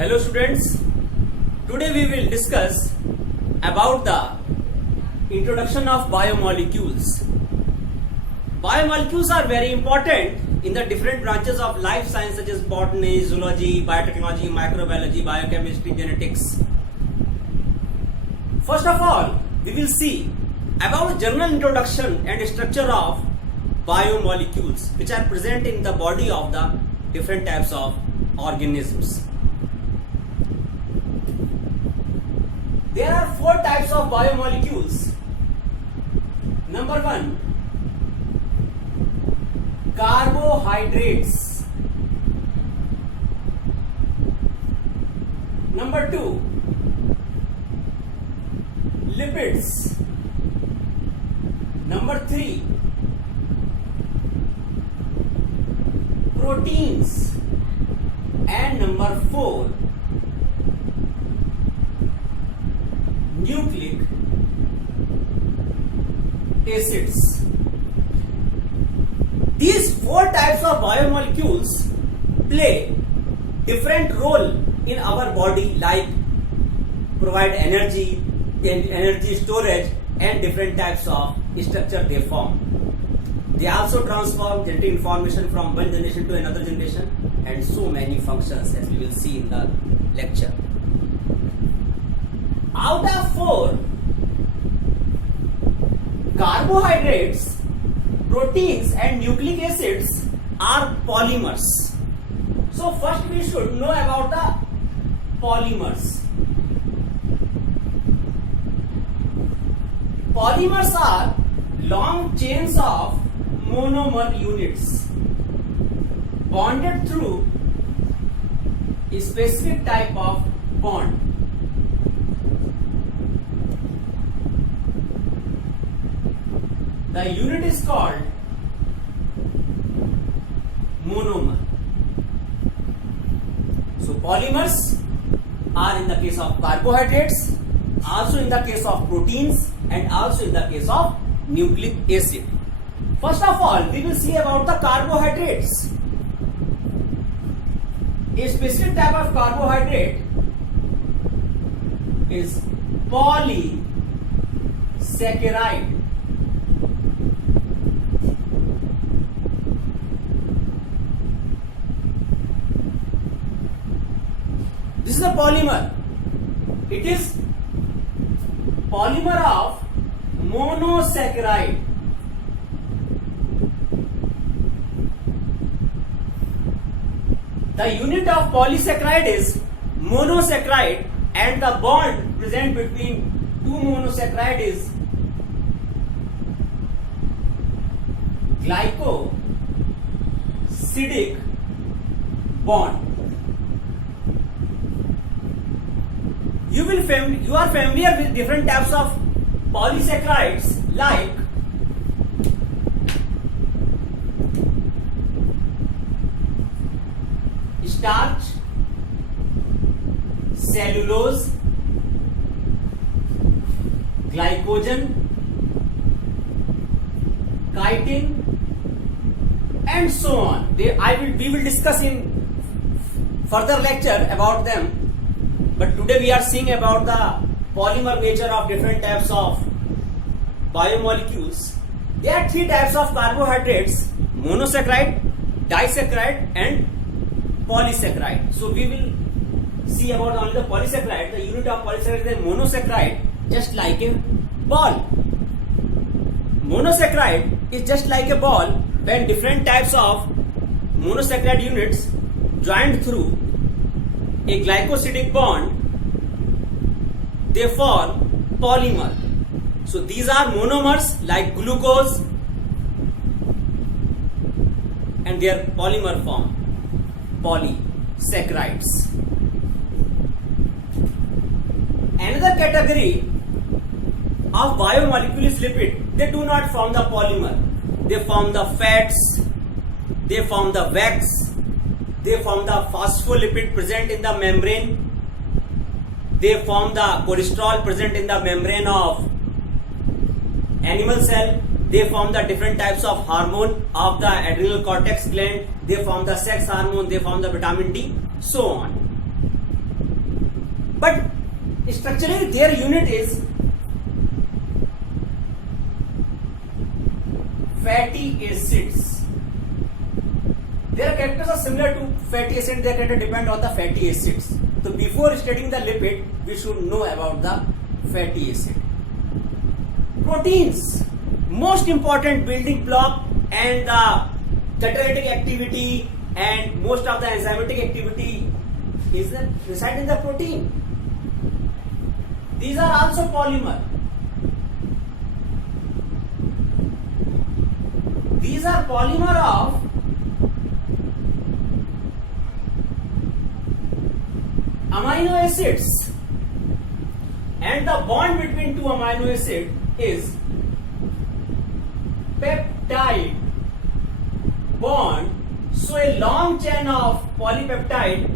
Hello students, today we will discuss about the introduction of biomolecules. Biomolecules are very important in the different branches of life science such as botany, zoology, biotechnology, microbiology, biochemistry, genetics. First of all, we will see about general introduction and structure of biomolecules which are present in the body of the different types of organisms. There are four types of biomolecules. Number one, carbohydrates. Number two, lipids. Number three, proteins. And number four, nucleic acids. These four types of biomolecules play different role in our body, like provide energy and energy storage and different types of structure they form. They also transform genetic information from one generation to another generation and so many functions, as we will see in the lecture. Out of four, carbohydrates, proteins and nucleic acids are polymers. So first we should know about the polymers. Polymers are long chains of monomer units bonded through a specific type of bond. The unit is called monomer. So polymers are in the case of carbohydrates, also in the case of proteins, and also in the case of nucleic acid. First of all, we will see about the carbohydrates. A specific type of carbohydrate is polysaccharide. This is a polymer. It is polymer of monosaccharide. The unit of polysaccharide is monosaccharide and the bond present between two monosaccharide is glycosidic bond. You are familiar with different types of polysaccharides like starch, cellulose, glycogen, chitin, and so on. We will discuss in further lecture about them. But today we are seeing about the polymer nature of different types of biomolecules. There are three types of carbohydrates: monosaccharide, disaccharide, and polysaccharide. So we will see about only the polysaccharide. The unit of polysaccharide is monosaccharide, just like a ball. Monosaccharide is just like a ball when different types of monosaccharide units joined through a glycosidic bond, they form polymer. So these are monomers like glucose and their polymer form, polysaccharides. Another category of biomolecule is lipid. They do not form the polymer. They form the fats, they form the wax, they form the phospholipid present in the membrane, they form the cholesterol present in the membrane of animal cell, they form the different types of hormone of the adrenal cortex gland, they form the sex hormone, they form the vitamin D, so on. but structurally their unit is fatty acids. Their characters are similar to fatty acid. Their character depend on the fatty acids. So before studying the lipid, we should know about the fatty acid. Proteins, most important building block, and the catalytic activity and most of the enzymatic activity is reside in the protein. These are also polymer. These are polymer of amino acids, and the bond between two amino acids is peptide bond. So a long chain of polypeptide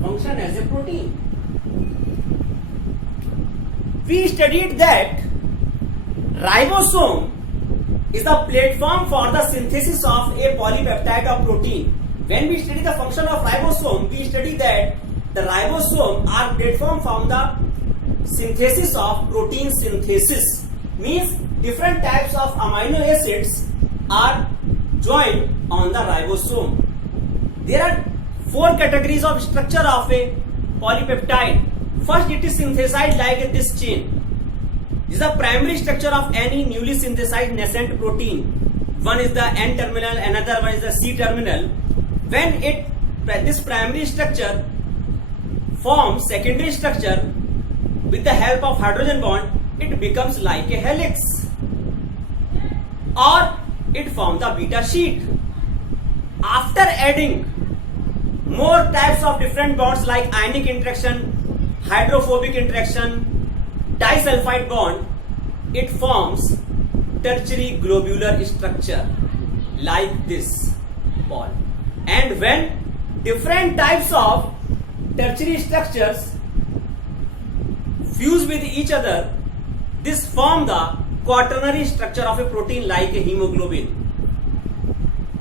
function as a protein. We studied that ribosome is the platform for the synthesis of a polypeptide of protein. When we study the function of ribosome, we study that the ribosome are platform for the synthesis of protein synthesis. Means different types of amino acids are joined on the ribosome. There are four categories of structure of a polypeptide. First, it is synthesized like this chain. This is the primary structure of any newly synthesized nascent protein. One is the N terminal, another one is the C terminal. When this primary structure forms secondary structure with the help of hydrogen bond, it becomes like a helix, or it forms the beta sheet. After adding more types of different bonds like ionic interaction, hydrophobic interaction, disulfide bond, it forms tertiary globular structure like this ball. And when different types of tertiary structures fuse with each other, this form the quaternary structure of a protein like a hemoglobin.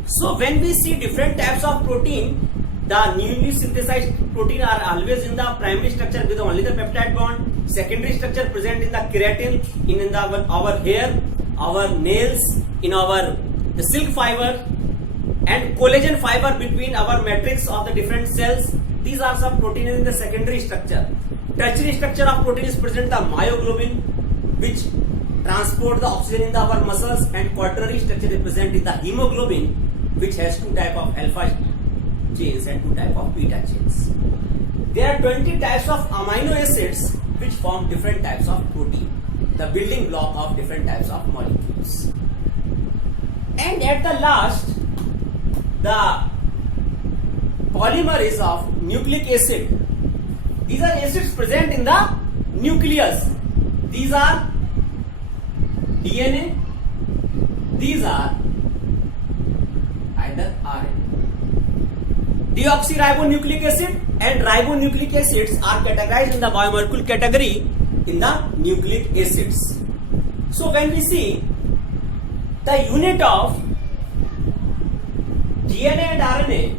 So when we see different types of protein, the newly synthesized protein are always in the primary structure with only the peptide bond. Secondary structure present in the keratin, in our hair, our nails, in our the silk fiber, and collagen fiber between our matrix of the different cells. These are some proteins in the secondary structure. Tertiary structure of protein is present in the myoglobin, which transport the oxygen in our muscles, and quaternary structure is present in the hemoglobin, which has two type of alpha chains and two type of beta chains. There are 20 types of amino acids which form different types of protein, the building block of different types of molecules. And at the last, the polymer is of nucleic acid. These are acids present in the nucleus. These are DNA. These are either RNA. Deoxyribonucleic acid and ribonucleic acids are categorized in the biomolecule category in the nucleic acids. So when we see the unit of DNA and RNA,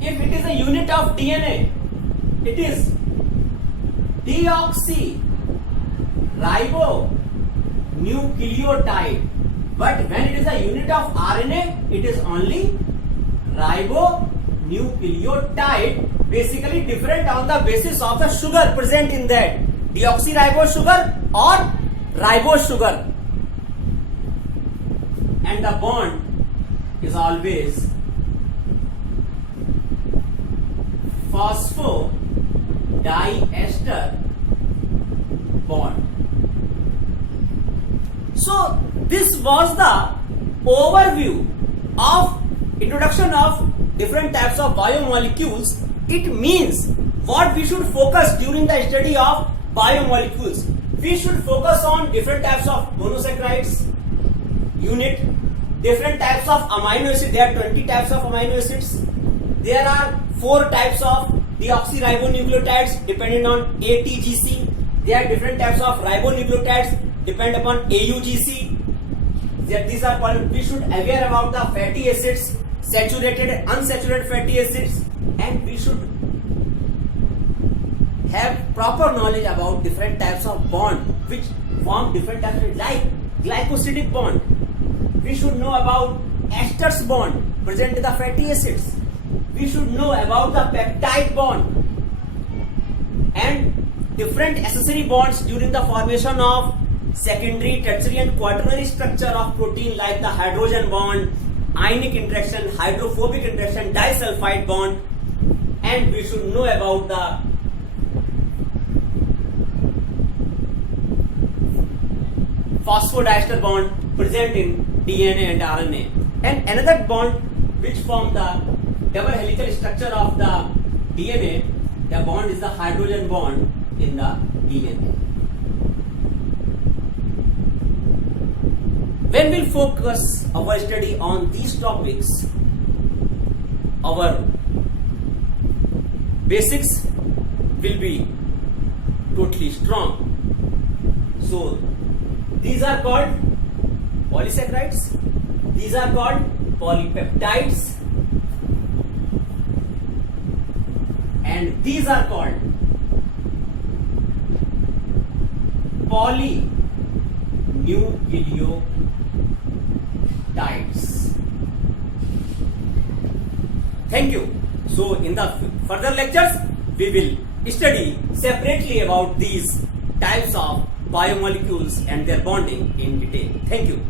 if it is a unit of DNA, it is deoxyribonucleotide. But when it is a unit of RNA, it is only ribonucleotide, basically different on the basis of the sugar present in that, deoxyribose sugar or ribose sugar. And the bond is always phosphodiester bond. So this was the overview of introduction of different types of biomolecules. It means what we should focus during the study of biomolecules. We should focus on different types of monosaccharides unit, different types of amino acids. There are 20 types of amino acids. There are 4 types of deoxyribonucleotides depending on ATGC. There are different types of ribonucleotides depend upon AUGC. That these are called, we should aware about the fatty acids, saturated and unsaturated fatty acids, and we should have proper knowledge about different types of bond which form different types of, like glycosidic bond. We should know about esters bond present in the fatty acids. We should know about the peptide bond and different accessory bonds during the formation of secondary, tertiary and quaternary structure of protein, like the hydrogen bond, ionic interaction, hydrophobic interaction, disulfide bond, and we should know about the phosphodiester bond present in DNA and RNA, and another bond which form the double helical structure of the DNA. The bond is the hydrogen bond in the DNA. When we'll focus our study on these topics, our basics will be totally strong. So these are called polysaccharides, these are called polypeptides, and these are called polynucleotides. Thank you. So in the further lectures, we will study separately about these types of biomolecules and their bonding in detail. Thank you.